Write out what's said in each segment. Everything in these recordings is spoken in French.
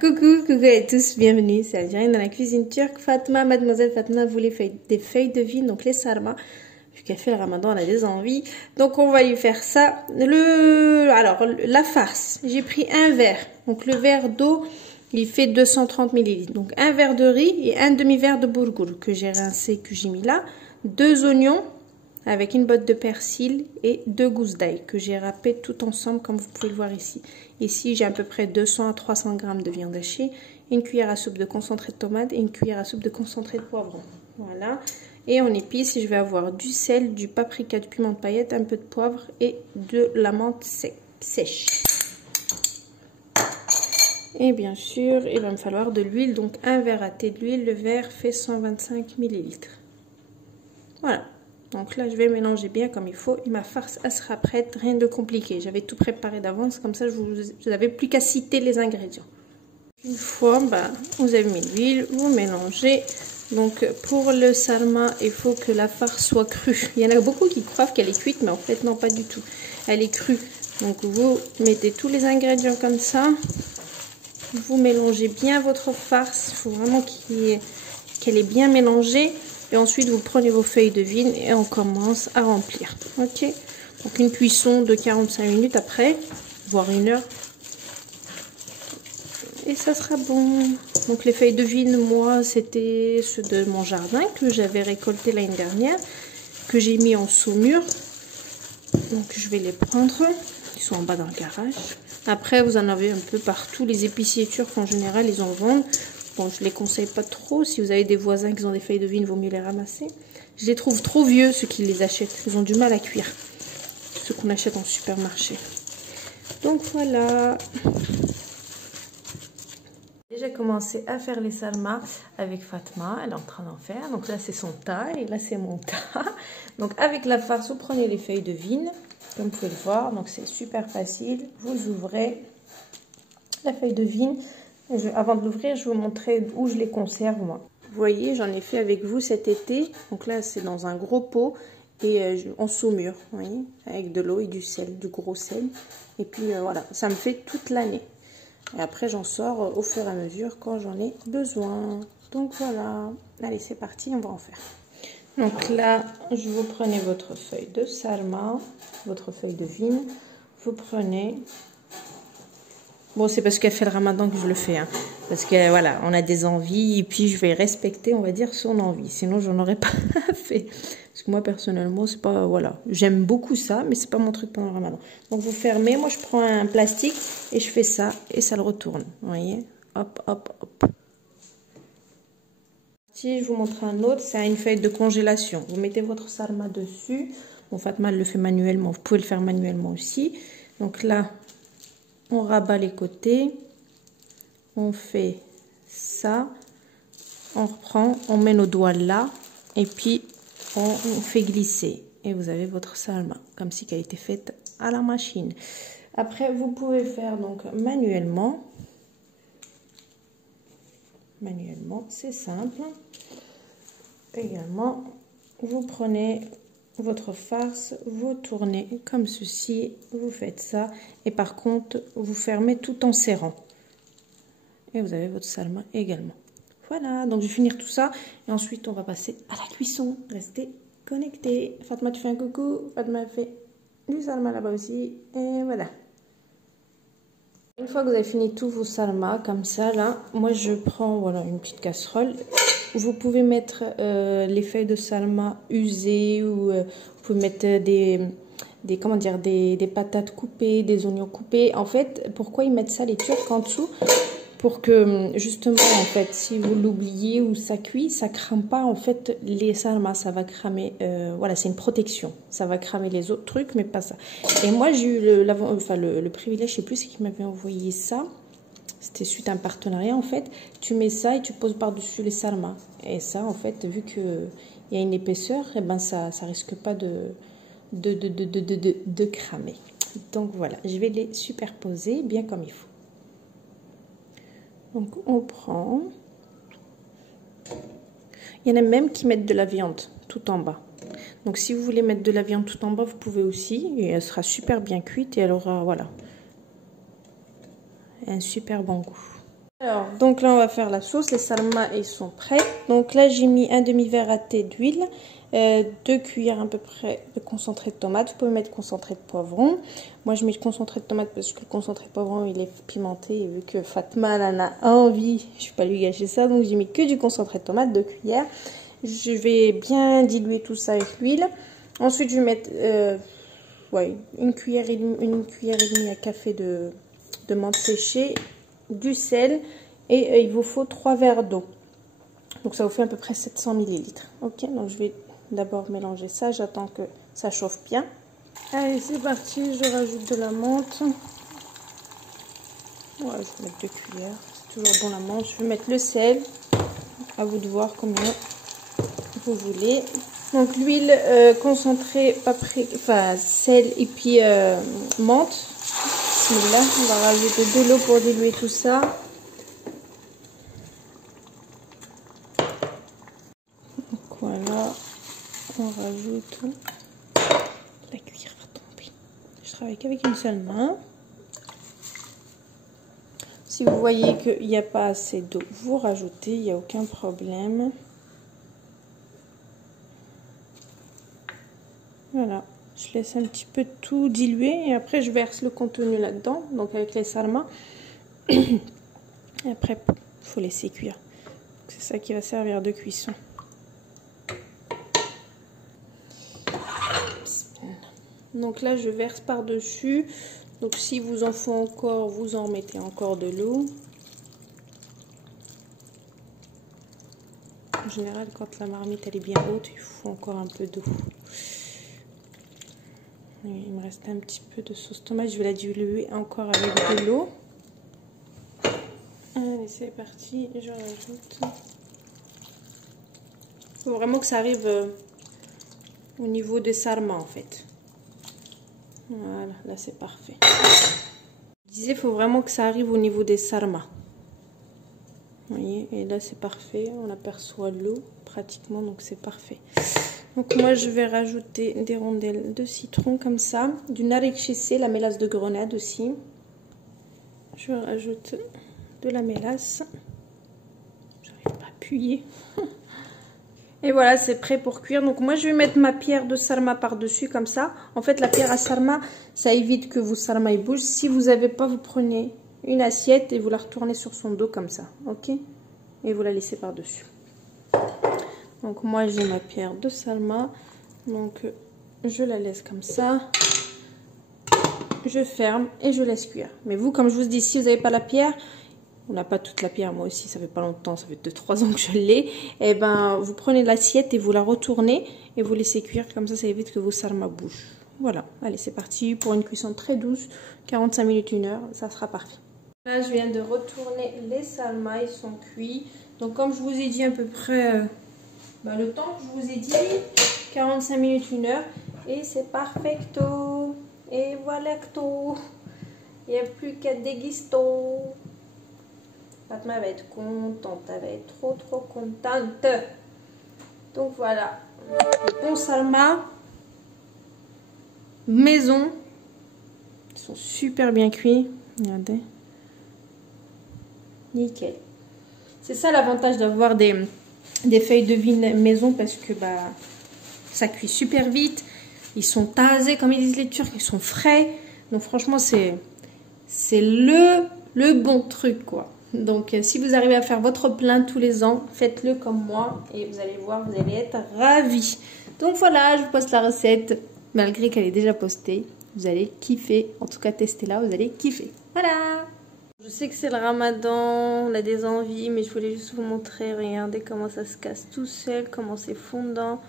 Coucou à tous, bienvenue, c'est Algérienne dans la cuisine turque. Mademoiselle Fatma voulait faire des feuilles de vigne, donc les sarma. Vu qu'elle fait le ramadan, elle a des envies. Donc on va lui faire ça. Alors, la farce, j'ai pris un verre. Donc le verre d'eau, il fait 230 ml. Donc un verre de riz et un demi-verre de bourgoule que j'ai rincé, que j'ai mis là. 2 oignons avec une botte de persil et 2 gousses d'ail que j'ai râpé tout ensemble comme vous pouvez le voir ici. Ici j'ai à peu près 200 à 300 g de viande hachée, une cuillère à soupe de concentré de tomate et une cuillère à soupe de concentré de poivron. Voilà. Et en épices, je vais avoir du sel, du paprika, du piment de paillettes, un peu de poivre et de la menthe sèche. Et bien sûr, il va me falloir de l'huile, donc un verre à thé d'huile. Le verre fait 125 ml. Voilà. Donc là, je vais mélanger bien comme il faut et ma farce, elle sera prête. Rien de compliqué. J'avais tout préparé d'avance, comme ça, vous n'avez plus qu'à citer les ingrédients. Une fois, vous avez mis l'huile, vous mélangez. Donc pour le sarma, il faut que la farce soit crue. Il y en a beaucoup qui croient qu'elle est cuite, mais en fait, non, pas du tout. Elle est crue. Donc vous mettez tous les ingrédients comme ça. Vous mélangez bien votre farce. Il faut vraiment qu'elle est bien mélangée. Et ensuite, vous prenez vos feuilles de vigne et on commence à remplir. Ok. Donc, une cuisson de 45 minutes après, voire 1 heure. Et ça sera bon. Donc, les feuilles de vigne, moi, c'était ceux de mon jardin que j'avais récolté l'année dernière, que j'ai mis en saumure. Donc, je vais les prendre. Ils sont en bas dans le garage. Après, vous en avez un peu partout. Les épiciers turcs, en général, ils en vendent. Bon, je ne les conseille pas trop. Si vous avez des voisins qui ont des feuilles de vigne, il vaut mieux les ramasser. Je les trouve trop vieux, ceux qui les achètent. Ils ont du mal à cuire. Ceux qu'on achète en supermarché. Donc voilà. J'ai commencé à faire les salmas avec Fatma. Elle est en train d'en faire. Donc là, c'est son tas et là, c'est mon tas. Donc avec la farce, vous prenez les feuilles de vigne. Comme vous pouvez le voir. Donc c'est super facile. Vous ouvrez la feuille de vigne. Avant de l'ouvrir, je vais vous montrer où je les conserve moi. Vous voyez, j'en ai fait avec vous cet été. Donc là, c'est dans un gros pot et en saumure, vous voyez, avec de l'eau et du sel, du gros sel. Et puis voilà, ça me fait toute l'année. Et après, j'en sors au fur et à mesure quand j'en ai besoin. Donc voilà, allez, c'est parti, on va en faire. Donc là, vous prenez votre feuille de sarma, votre feuille de vigne. Vous prenez... Bon, c'est parce qu'elle fait le ramadan que je le fais. Hein. Parce que voilà, on a des envies et puis je vais respecter, on va dire, son envie. Sinon, j'en aurais pas fait. Parce que moi, personnellement, c'est pas... Voilà, j'aime beaucoup ça, mais c'est pas mon truc pendant le ramadan. Donc, vous fermez. Moi, je prends un plastique et je fais ça et ça le retourne. Vous voyez? Hop, hop, hop. Si je vous montre un autre, c'est une feuille de congélation. Vous mettez votre sarma dessus. Bon, Fatma le fait manuellement. Vous pouvez le faire manuellement aussi. Donc là... On rabat les côtés, on fait ça, on reprend, on met nos doigts là et puis on fait glisser. Et vous avez votre salma, comme si elle était faite à la machine. Après, vous pouvez faire donc manuellement. Manuellement, c'est simple. Également, vous prenez... votre farce, vous tournez comme ceci, vous faites ça et par contre vous fermez tout en serrant et vous avez votre salma également. Voilà, donc je vais finir tout ça et ensuite on va passer à la cuisson. Restez connectés. Fatma, tu fais un coucou. Fatma fait du salma là-bas aussi et voilà. Une fois que vous avez fini tous vos salmas comme ça là, moi je prends voilà une petite casserole. Vous pouvez mettre les feuilles de salma usées ou vous pouvez mettre des patates coupées, des oignons coupés. En fait, pourquoi ils mettent ça les Turcs en dessous? Pour que justement, en fait, si vous l'oubliez ou ça cuit, ça crame pas en fait les salmas, ça va cramer. Voilà, c'est une protection. Ça va cramer les autres trucs, mais pas ça. Et moi, j'ai eu le privilège, je sais plus, c'est qui m'avait envoyé ça. C'était suite à un partenariat en fait. Tu mets ça et tu poses par-dessus les salmas. Et ça en fait, vu qu'il y a une épaisseur, et ben ça risque pas de cramer. Donc voilà, je vais les superposer bien comme il faut. Donc on prend. Il y en a même qui mettent de la viande tout en bas. Donc si vous voulez mettre de la viande tout en bas, vous pouvez aussi. Et elle sera super bien cuite et elle aura, voilà, un super bon goût. Alors, donc là, on va faire la sauce. Les sarmas, ils sont prêts. Donc là, j'ai mis un demi-verre à thé d'huile, 2 cuillères à peu près de concentré de tomate. Vous pouvez mettre concentré de poivron. Moi, je mets le concentré de tomate parce que le concentré de poivron, il est pimenté. Et vu que Fatma, elle en a envie, je ne vais pas lui gâcher ça. Donc, j'ai mis que du concentré de tomate, 2 cuillères. Je vais bien diluer tout ça avec l'huile. Ensuite, je vais mettre une cuillère et demie à café de menthe séchée, du sel et il vous faut 3 verres d'eau. Donc ça vous fait à peu près 700 ml. Ok, donc je vais d'abord mélanger ça. J'attends que ça chauffe bien. Allez, c'est parti. Je rajoute de la menthe. Ouais, je vais mettre 2 cuillères. C'est toujours bon la menthe. Je vais mettre le sel. À vous de voir combien vous voulez. Donc l'huile concentrée, paprika, sel et puis menthe. Là, on va rajouter de l'eau pour diluer tout ça. Donc voilà, on rajoute. La cuillère va tomber. Je travaille qu'avec une seule main. Si vous voyez qu'il n'y a pas assez d'eau, vous rajoutez, il n'y a aucun problème. Voilà, je laisse un petit peu tout diluer et après je verse le contenu là-dedans, donc avec les sarmas. Et après, il faut laisser cuire. C'est ça qui va servir de cuisson. Donc là, je verse par-dessus. Donc si vous en faut encore, vous en mettez encore de l'eau. En général, quand la marmite elle est bien haute, il faut encore un peu d'eau. Il me reste un petit peu de sauce tomate. Je vais la diluer encore avec de l'eau. Allez, c'est parti. Je rajoute. Il faut vraiment que ça arrive au niveau des sarmas en fait. Voilà, là c'est parfait. Je disais, il faut vraiment que ça arrive au niveau des sarmas. Vous voyez, et là c'est parfait. On aperçoit l'eau pratiquement, donc c'est parfait. Donc moi je vais rajouter des rondelles de citron comme ça, du narikshissé, la mélasse de grenade aussi. Je rajoute de la mélasse. J'arrive pas à appuyer. Et voilà, c'est prêt pour cuire. Donc moi je vais mettre ma pierre de sarma par-dessus comme ça. En fait la pierre à sarma, ça évite que vos sarma ils bougent. Si vous n'avez pas, vous prenez une assiette et vous la retournez sur son dos comme ça. Ok? Et vous la laissez par-dessus. Donc moi j'ai ma pierre de sarma, donc je la laisse comme ça, je ferme et je laisse cuire. Mais vous, comme je vous dis, si vous n'avez pas la pierre, on n'a pas toute la pierre, moi aussi ça fait pas longtemps, ça fait 2-3 ans que je l'ai, et ben vous prenez l'assiette et vous la retournez et vous laissez cuire, comme ça évite que vos sarma bougent. Voilà, allez c'est parti pour une cuisson très douce, 45 minutes, 1 heure, ça sera parfait. Là je viens de retourner les sarma, ils sont cuits, donc comme je vous ai dit à peu près... le temps que je vous ai dit, 45 minutes, 1 heure, et c'est perfecto. Et voilà tout. Il n'y a plus qu'à déguster. Fatma va être contente, elle va être trop contente. Donc voilà, bon sarma, maison, ils sont super bien cuits, regardez, nickel. C'est ça l'avantage d'avoir des feuilles de vigne maison, parce que ça cuit super vite, ils sont tasés comme ils disent les Turcs, ils sont frais, donc franchement c'est le bon truc quoi. Donc si vous arrivez à faire votre plein tous les ans, faites-le comme moi et vous allez voir, vous allez être ravis. Donc voilà, je vous poste la recette malgré qu'elle est déjà postée, vous allez kiffer, en tout cas testez-la, vous allez kiffer. Voilà. Je sais que c'est le ramadan, on a des envies, mais je voulais juste vous montrer, regardez comment ça se casse tout seul, comment c'est fondant,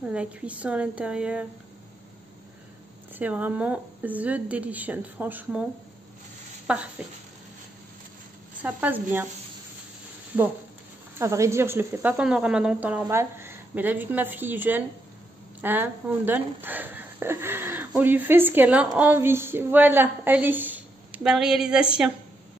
la cuisson à l'intérieur. C'est vraiment the delicious, franchement, parfait. Ça passe bien. Bon, à vrai dire, je le fais pas pendant le ramadan en temps normal, mais là, vu que ma fille est jeune, hein, on donne, on lui fait ce qu'elle a envie. Voilà, allez, bonne réalisation.